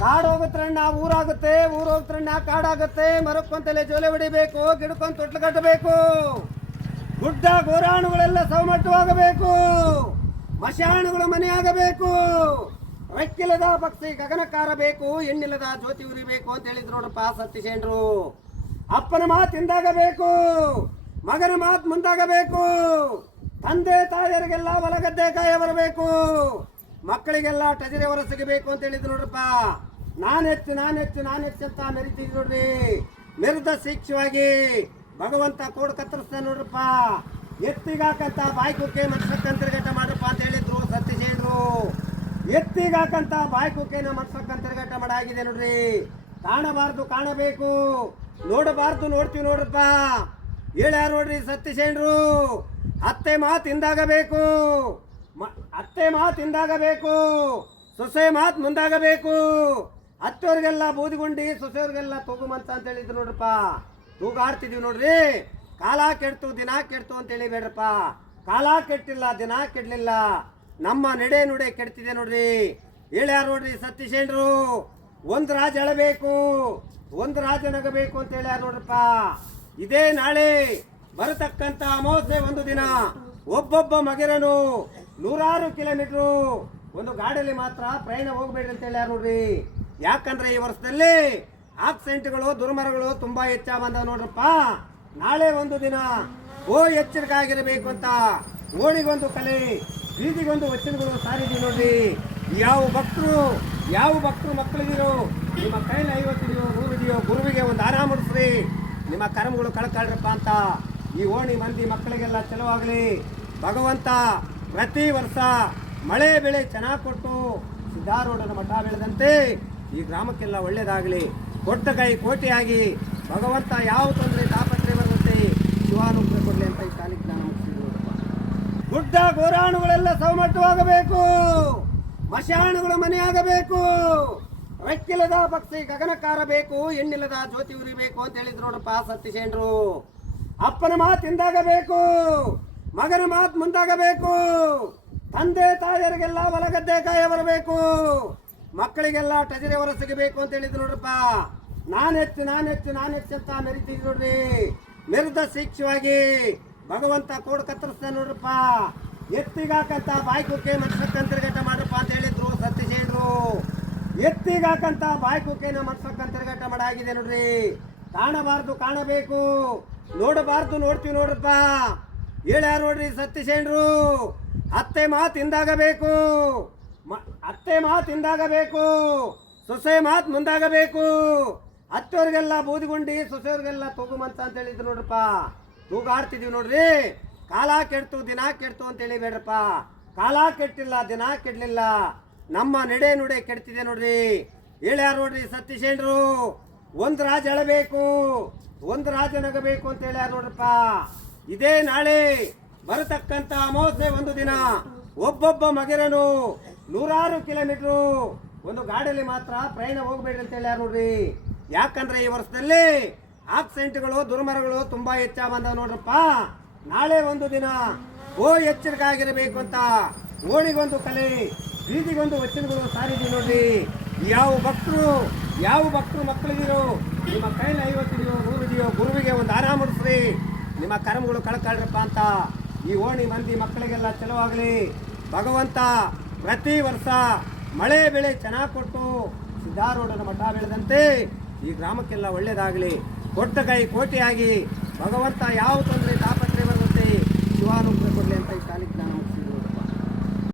ಕಾಡೋಗುತ್ತಣ್ಣ ಊರಾಗುತ್ತೆ, ಊರೋಗುತ್ತಣ್ಣ ಕಾಡಾಗುತ್ತೆ. ಮರಕ್ಕೊಂತಲೇ ಜೋಲೆ ಹೊಡಿಬೇಕು, ಗಿಡಕ್ಕೊಂತ ತೊಟ್ಲು ಕಟ್ಟಬೇಕು. ಗುಡ್ಡ ಗೋರಾಣುಗಳೆಲ್ಲ ಸವಮಟ್ಟವಾಗಬೇಕು, ಮಶಾಣುಗಳು ಮನೆಯಾಗಬೇಕು. ರೆಕ್ಕಿಲ್ಲದ ಪಕ್ಷಿ ಗಗನಕ್ಕಾರಬೇಕು, ಹೆಣ್ಣಿಲ್ಲದ ಜ್ಯೋತಿ ಉರಿಬೇಕು ಅಂತ ಹೇಳಿದ್ರು ನೋಡಪ್ಪ ಸತ್ಯಸೇನರು. ಅಪ್ಪನ ಮಾತು ಹಿಂದಾಗಬೇಕು, ಮಗನ ಮಾತು ಮುಂದಾಗಬೇಕು. ತಂದೆ ತಾಯಿಯರಿಗೆಲ್ಲ ಹೊಲಗದ್ದೆ ಕಾಯ ಬರಬೇಕು, ಮಕ್ಕಳಿಗೆಲ್ಲ ಟಜರಿ ಹೊರ ಸಿಗಬೇಕು ಅಂತ ಹೇಳಿದ್ರು ನೋಡ್ರಪ್ಪ. ನಾನೆಚ್ಚು ಅಂತ ಮೆರಿತಿದ್ರು ನೋಡ್ರಿ. ಮೆರೆದ ಶಿಕ್ಷವಾಗಿ ಭಗವಂತ ಕೋಡ್ ಕತ್ತರಿಸ್ತಾನೆ ನೋಡ್ರಪ್ಪ. ಎತ್ತಿಗಾಕಂತ ಬಾಯ್ಕುಕ್ಕೆ ಮನ್ಸಕ್ಕಂತರ್ಗಟ ಮಾಡ್ರಪ್ಪ ಅಂತ ಹೇಳಿದ್ರು ಸತ್ಯಸೇನರು. ಎತ್ತಿಗಾಕಂತ ಬಾಯ್ಕುಕ್ಕೆನ ಮನ್ಸಕ್ಕಂತರ್ಗಟ ಮಾಡಾಗಿದೆ ನೋಡ್ರಿ. ಕಾಣಬಾರ್ದು ಕಾಣಬೇಕು, ನೋಡಬಾರ್ದು ನೋಡ್ತೀವಿ ನೋಡ್ರಪ್ಪ. ಹೇಳ್ಯಾರ ನೋಡ್ರಿ ಸತ್ಯಸೇನರು. ಅತ್ತೆ ಮಾತು ಹಿಂದಾಗಬೇಕು, ಅತ್ತೆ ಮಾತು ಹಿಂದಾಗಬೇಕು, ಸೊಸೆ ಮಾತು ಮುಂದಾಗಬೇಕು. ಅತ್ತವ್ರಿಗೆಲ್ಲ ಬೂದಿಗುಂಡಿ, ಸೊಸೆಯವ್ರಿಗೆಲ್ಲ ತೂಗುಮಂತ ಅಂತ ಹೇಳಿದ್ರು ನೋಡ್ರಪ್ಪ. ತೂಗಾಡ್ತಿದೀವಿ ನೋಡ್ರಿ. ಕಾಲ ಕೆಡ್ತು ದಿನ ಕೆಡ್ತು ಅಂತ ಹೇಳಿಬೇಡ್ರಪ್ಪ. ಕಾಲ ಕೆಟ್ಟಿಲ್ಲ, ದಿನ ಕೆಡ್ಲಿಲ್ಲ, ನಮ್ಮ ನಡೆ ನುಡೆ ಕೆಡ್ತಿದೆ ನೋಡ್ರಿ. ಹೇಳ್ಯಾರ ನೋಡ್ರಿ ಸತ್ಯಸೇನರು. ಒಂದು ರಾಜ ಎಳಬೇಕು, ಒಂದು ರಾಜ ನಗಬೇಕು ಅಂತ ಹೇಳ್ಯಾರ ನೋಡ್ರಪ್ಪ. ಇದೇ ನಾಳೆ ಬರತಕ್ಕಂತ ಅಮಾವಾಸ್ಯೆ ಒಂದು ದಿನ ಒಬ್ಬೊಬ್ಬ ಮಗಿರನು 100 ಕಿಲೋಮೀಟರ್ ಒಂದು ಗಾಡಿಯಲ್ಲಿ ಮಾತ್ರ ಪ್ರಯಾಣ ಹೋಗ್ಬೇಡ್ರಿ ಅಂತ ಹೇಳ್ಯಾರ ನೋಡ್ರಿ. ಯಾಕಂದ್ರೆ ಈ ವರ್ಷದಲ್ಲಿ ಆಕ್ಸಿಡೆಂಟ್ಗಳು ದುರ್ಮರಗಳು ತುಂಬಾ ಹೆಚ್ಚಾಗ ಬಂದವ ನೋಡ್ರಪ್ಪ. ನಾಳೆ ಒಂದು ದಿನ ಎಚ್ಚರಿಕೆ ಆಗಿರಬೇಕು ಅಂತ ಓಣಿಗೊಂದು ಕಲೆ, ಬೀದಿಗೊಂದು ವಚನಗಳು ಸಾರಿದೀವಿ ನೋಡ್ರಿ. ಯಾವ ಭಕ್ತರು ಮಕ್ಕಳಿದಿರೋ, ನಿಮ್ಮ ಕೈಲಿ 50 ಇದೆಯೋ 100 ಇದೆಯೋ, ಗುರುವಿಗೆ ಒಂದು ಆರಾಮ ಮುಡಿಸ್ರಿ, ನಿಮ್ಮ ಕರ್ಮಗಳು ಕಳ್ಕಾಳ್ರಪ್ಪ ಅಂತ ಈ ಓಣಿ ಮಂದಿ ಮಕ್ಕಳಿಗೆಲ್ಲ ಚಲೋವಾಗಲಿ. ಭಗವಂತ ಪ್ರತಿ ವರ್ಷ ಮಳೆ ಬೆಳೆ ಚೆನ್ನಾಗಿ ಕೊಟ್ಟು ಸಿದ್ಧಾರೂಢನ ಮಠ ಬೆಳೆದಂತೆ ಈ ಗ್ರಾಮಕ್ಕೆಲ್ಲ ಒಳ್ಳೇದಾಗಲಿ. ಕೊಟ್ಟ ಕೈ ಕೋಟೆಯಾಗಿ ಭಗವಂತ ಯಾವ ತೊಂದರೆ ತಾಪತ್ರೆ ಬರುತ್ತೆ ಶಿವಾನುಗ್ರಹ ಕೊಡಲಿ ಅಂತ ಈ ಕಾಲಿಗೆ ಜ್ಞಾನ ಮುಗಿಸಿದ್ರು. ಗುಡ್ಡ ಗೋರಾಣುಗಳೆಲ್ಲ ಸವಮಟ್ಟವಾಗಬೇಕು, ಮಶಾಣುಗಳು ಮನೆಯಾಗಬೇಕು. ರೆಕ್ಕಿಲ್ಲದ ಪಕ್ಷಿ ಗಗನಕ್ಕಾರಬೇಕು, ಹೆಣ್ಣಿಲ್ಲದ ಜ್ಯೋತಿ ಉರಿಬೇಕು ಅಂತ ಹೇಳಿದ್ರು ನೋಡಪ್ಪ ಸತ್ಯಸೇನರು. ಅಪ್ಪನ ಮಾತು ಹಿಂದಾಗಬೇಕು, ಮಗನ ಮಾತು ಮುಂದಾಗಬೇಕು. ತಂದೆ ತಾಯಿಯರಿಗೆಲ್ಲ ಹೊಲಗದ್ದೆ ಕಾಯ ಬರಬೇಕು, ಮಕ್ಕಳಿಗೆಲ್ಲ ಟಜರಿ ಹೊರ ಸಿಗಬೇಕು ಅಂತ ಹೇಳಿದ್ರು ನೋಡ್ರಪ್ಪ. ನಾನೆಚ್ಚು ಅಂತ ಮೆರಿತಿದ್ರು ನೋಡ್ರಿ. ಮೆರೆದ ಶಿಕ್ಷವಾಗಿ ಭಗವಂತ ಕೋಡ್ ಕತ್ತರಿಸ್ತಾನೆ ನೋಡ್ರಪ್ಪ. ಎತ್ತಿಗಾಕಂತ ಬಾಯ್ಕುಕ್ಕೆ ಮನ್ಸಕ್ಕಂತರ್ಗಟ ಮಾಡ್ರಪ್ಪ ಅಂತ ಹೇಳಿದ್ರು ಸತ್ಯಸೇನರು. ಎತ್ತಿಗಾಕಂತ ಬಾಯ್ಕುಕ್ಕೆನ ಮನ್ಸಕ್ಕಂತರ್ಗಟ ಮಾಡಾಗಿದೆ ನೋಡ್ರಿ. ಕಾಣಬಾರ್ದು ಕಾಣಬೇಕು, ನೋಡಬಾರ್ದು ನೋಡ್ತೀವಿ ನೋಡ್ರಪ್ಪ. ಹೇಳ್ಯಾರ ನೋಡ್ರಿ ಸತ್ಯಸೇನರು. ಅತ್ತೆ ಮಾತು ಹಿಂದಾಗಬೇಕು, ಅತ್ತೆ ಮಾತು ಹಿಂದಾಗಬೇಕು, ಸೊಸೆ ಮಾತು ಮುಂದಾಗಬೇಕು. ಅತ್ತವ್ರಿಗೆಲ್ಲ ಬೂದಿಗುಂಡಿ, ಸೊಸೆಯವ್ರಿಗೆಲ್ಲ ತೂಗುಮಂತ ಅಂತ ಹೇಳಿದ್ರು ನೋಡ್ರಪ್ಪ. ತೂಗಾಡ್ತಿದೀವಿ ನೋಡ್ರಿ. ಕಾಲ ಕೆಡ್ತು ದಿನ ಕೆಡ್ತು ಅಂತ ಹೇಳಿಬೇಡ್ರಪ್ಪ. ಕಾಲ ಕೆಟ್ಟಿಲ್ಲ, ದಿನ ಕೆಡ್ಲಿಲ್ಲ, ನಮ್ಮ ನಡೆ ನುಡೆ ಕೆಡ್ತಿದೆ ನೋಡ್ರಿ. ಹೇಳ್ಯಾರ ನೋಡ್ರಿ ಸತ್ಯಸೇನರು. ಒಂದು ರಾಜ ಎಳಬೇಕು, ಒಂದು ರಾಜ ನಗಬೇಕು ಅಂತ ಹೇಳ್ಯಾರ ನೋಡ್ರಪ್ಪ. ಇದೇ ನಾಳೆ ಬರತಕ್ಕಂತ ಅಮಾವಾಸ್ಯೆ ಒಂದು ದಿನ ಒಬ್ಬೊಬ್ಬ ಮಗಿರನು 100 ಕಿಲೋಮೀಟರ್ ಒಂದು ಗಾಡಿಯಲ್ಲಿ ಮಾತ್ರ ಪ್ರಯಾಣ ಹೋಗ್ಬೇಡ್ರಿ ಅಂತ ಹೇಳ್ಯಾರ ನೋಡ್ರಿ. ಯಾಕಂದ್ರೆ ಈ ವರ್ಷದಲ್ಲಿ ಆಕ್ಸಿಡೆಂಟ್ಗಳು ದುರ್ಮರಗಳು ತುಂಬಾ ಹೆಚ್ಚಾಗ ಬಂದವ ನೋಡ್ರಪ್ಪ. ನಾಳೆ ಒಂದು ದಿನ ಎಚ್ಚರಿಕೆ ಆಗಿರಬೇಕು ಅಂತ ಓಣಿಗೊಂದು ಕಲೆ, ಬೀದಿಗೊಂದು ವಚನಗಳು ಸಾರಿದೀವಿ ನೋಡ್ರಿ. ಯಾವ ಭಕ್ತರು ಮಕ್ಕಳಿದಿರೋ, ನಿಮ್ಮ ಕೈಲಿ 50 ಇದೆಯೋ 100 ಇದೆಯೋ, ಗುರುವಿಗೆ ಒಂದು ಆರಾಮ ಮುಡಿಸ್ರಿ, ನಿಮ್ಮ ಕರ್ಮಗಳು ಕಳ್ಕಾಳ್ರಪ್ಪ ಅಂತ ಈ ಓಣಿ ಮಂದಿ ಮಕ್ಕಳಿಗೆಲ್ಲ ಚಲೋವಾಗಲಿ. ಭಗವಂತ ಪ್ರತಿ ವರ್ಷ ಮಳೆ ಬೆಳೆ ಚೆನ್ನಾಗಿ ಕೊಟ್ಟು ಸಿದ್ಧಾರೂಢನ ಮಠ ಬೆಳೆದಂತೆ ಈ ಗ್ರಾಮಕ್ಕೆಲ್ಲ ಒಳ್ಳೇದಾಗಲಿ. ಕೊಟ್ಟ ಕೈ ಕೋಟೆಯಾಗಿ ಭಗವಂತ ಯಾವ ತೊಂದರೆ ತಾಪತ್ರೆ ಬರುತ್ತೆ ಶಿವಾನುಗ್ರಹ ಕೊಡಲಿ ಅಂತ ಈ ಕಾಲಿಗೆ ಜ್ಞಾನ